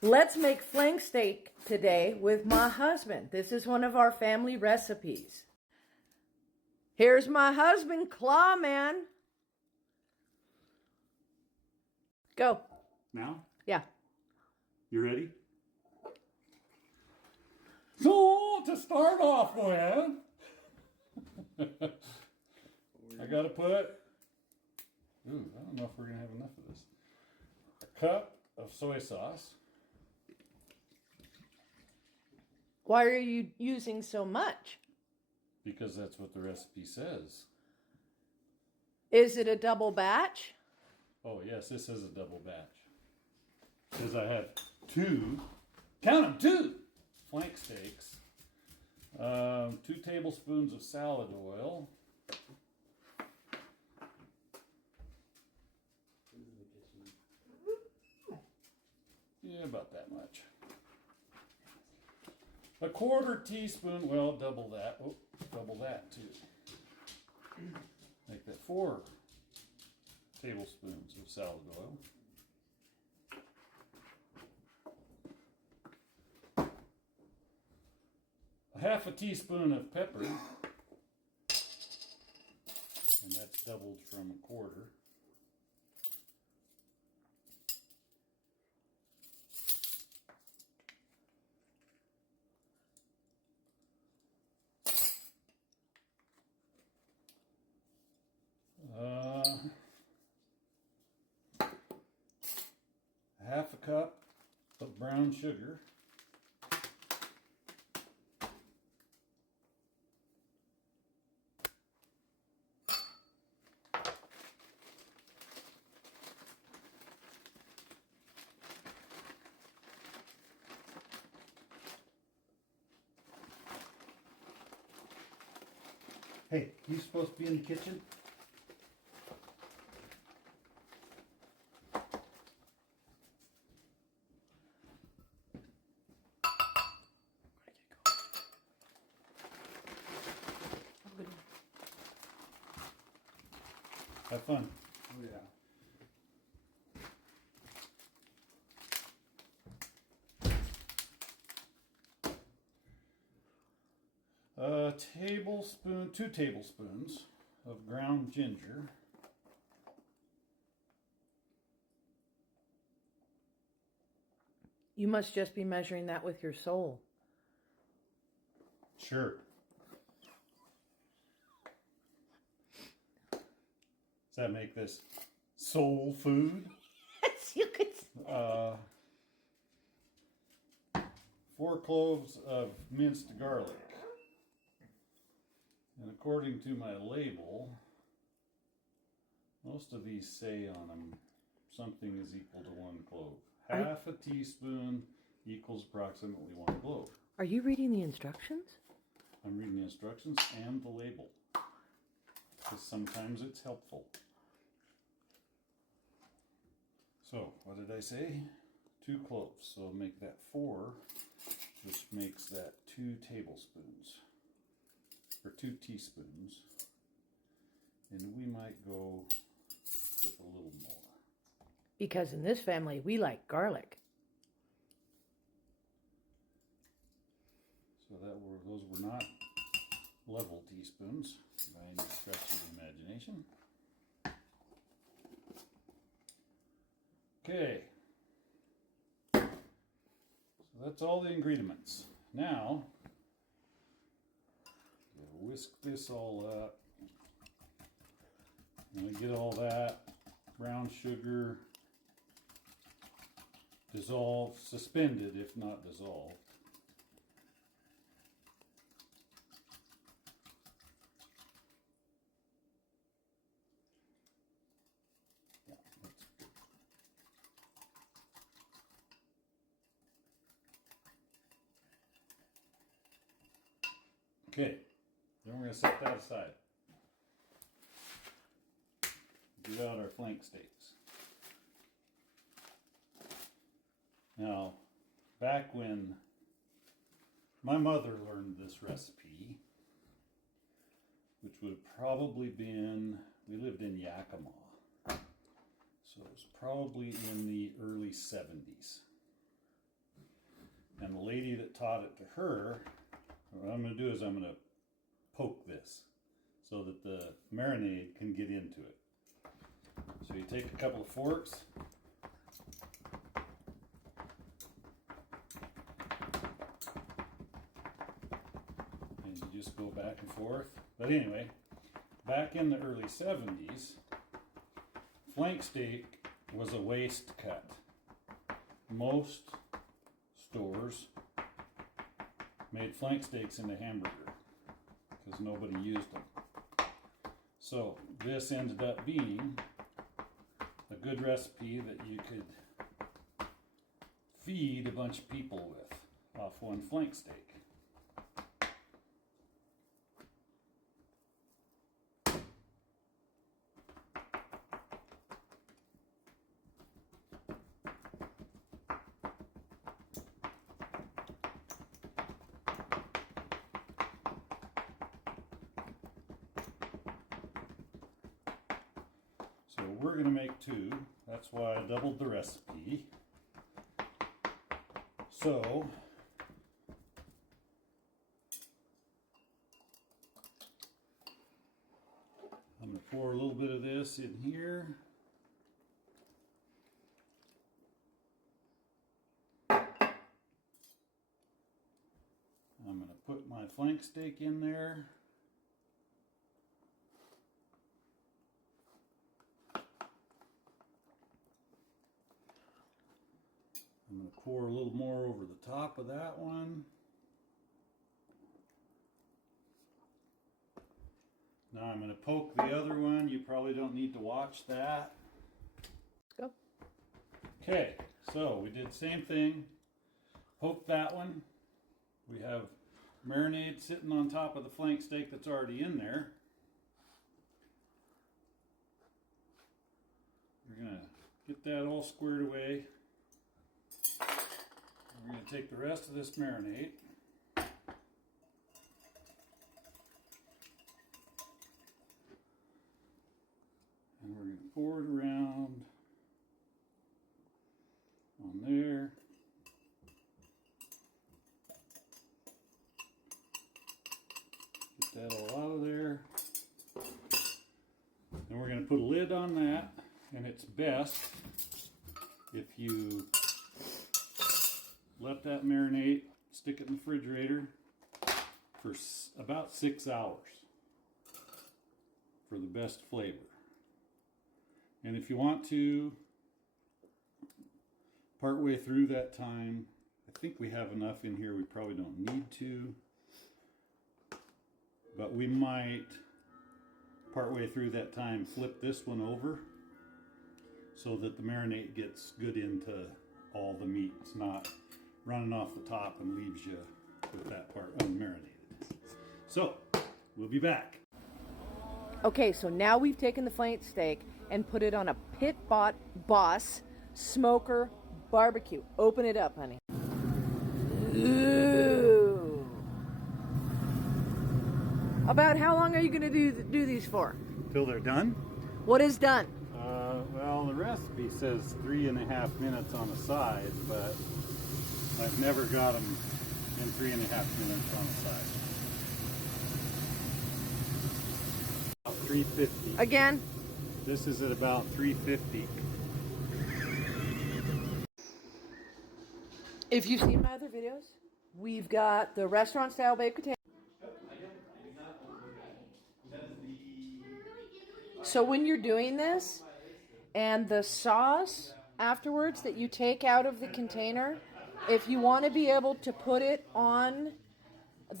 Let's make flank steak today with my husband. This is one of our family recipes. Here's my husband, Clawman. Go. Now? Yeah. You ready? So, to start off with, I gotta put, I don't know if we're gonna have enough of this. A cup of soy sauce. Why are you using so much? Because that's what the recipe says. Is it a double batch? Oh yes, this is a double batch. Because I have count them, two flank steaks, 2 tablespoons of salad oil, yeah, about that much. A 1/4 teaspoon, well, double that. Oh, double that too. Make that 4 tablespoons of salad oil. A 1/2 teaspoon of pepper, and that's doubled from a 1/4. A 1/2 cup of brown sugar. Hey, you supposed to be in the kitchen? Have fun. Oh yeah. A tablespoon, 2 tablespoons of ground ginger. You must just be measuring that with your soul. Sure. Does that make this soul food? Yes, you could. 4 cloves of minced garlic. And according to my label, most of these say on them something is equal to 1 clove. 1/2 teaspoon equals approximately 1 clove. Are you reading the instructions? I'm reading the instructions and the label, because sometimes it's helpful. So, what did I say? 2 cloves, so make that 4, which makes that 2 tablespoons, or 2 teaspoons, and we might go with a little more. Because in this family, we like garlic. So those were not level teaspoons by any stretch of the imagination. Okay. So that's all the ingredients. Now, whisk this all up. And I get all that brown sugar dissolved, suspended if not dissolved. Yeah, that's good. Okay, then we're going to set that aside. Get out our flank steaks. Now, back when my mother learned this recipe, which would have probably been, we lived in Yakima, so it was probably in the early 70s. And the lady that taught it to her, what I'm going to do is I'm going to poke this so that the marinade can get into it. So you take a couple of forks, and you just go back and forth. But anyway, back in the early 70s, flank steak was a waste cut. Most stores made flank steaks into hamburger because nobody used them. So this ended up being a good recipe that you could feed a bunch of people with off one flank steak. So we're going to make 2. That's why I doubled the recipe. So I'm going to pour a little bit of this in here. I'm going to put my flank steak in there. I'm going to pour a little more over the top of that one. Now I'm going to poke the other one. You probably don't need to watch that. Let's go. Okay, so we did the same thing. Poke that one. We have marinade sitting on top of the flank steak that's already in there. We're going to get that all squared away. We're going to take the rest of this marinade and we're going to pour it around on there. Get that all out of there. Then we're going to put a lid on that, and it's best if you let that marinate, stick it in the refrigerator for about 6 hours for the best flavor. And if you want to, partway through that time, I think we have enough in here, we probably don't need to, but we might, partway through that time, flip this one over so that the marinade gets good into all the meat. It's not running off the top and leaves you with that part unmarinated. So, we'll be back. Okay, so now we've taken the flank steak and put it on a Pit Boss smoker barbecue. Open it up, honey. Ooh. About how long are you going to do these for? Till they're done? What is done? Well, the recipe says 3.5 minutes on the side, but I've never got them in 3.5 minutes on the side. About 350. Again? This is at about 350. If you've seen my other videos, we've got the restaurant style baked potato. So when you're doing this, and the sauce afterwards that you take out of the container, if you want to be able to put it on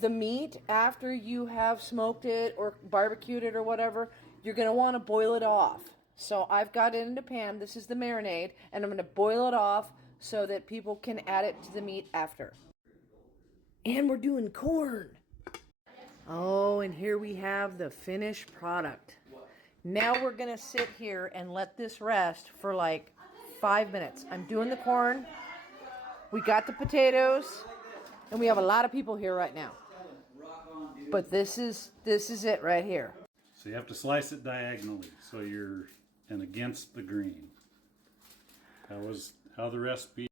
the meat after you have smoked it or barbecued it or whatever, you're going to want to boil it off. So I've got it in a pan. This is the marinade, and I'm going to boil it off so that people can add it to the meat after. And we're doing corn. Oh, and here we have the finished product. Now we're going to sit here and let this rest for like 5 minutes. I'm doing the corn. We got the potatoes. And we have a lot of people here right now. But this is it right here. So you have to slice it diagonally so you're against the green. That was how the recipe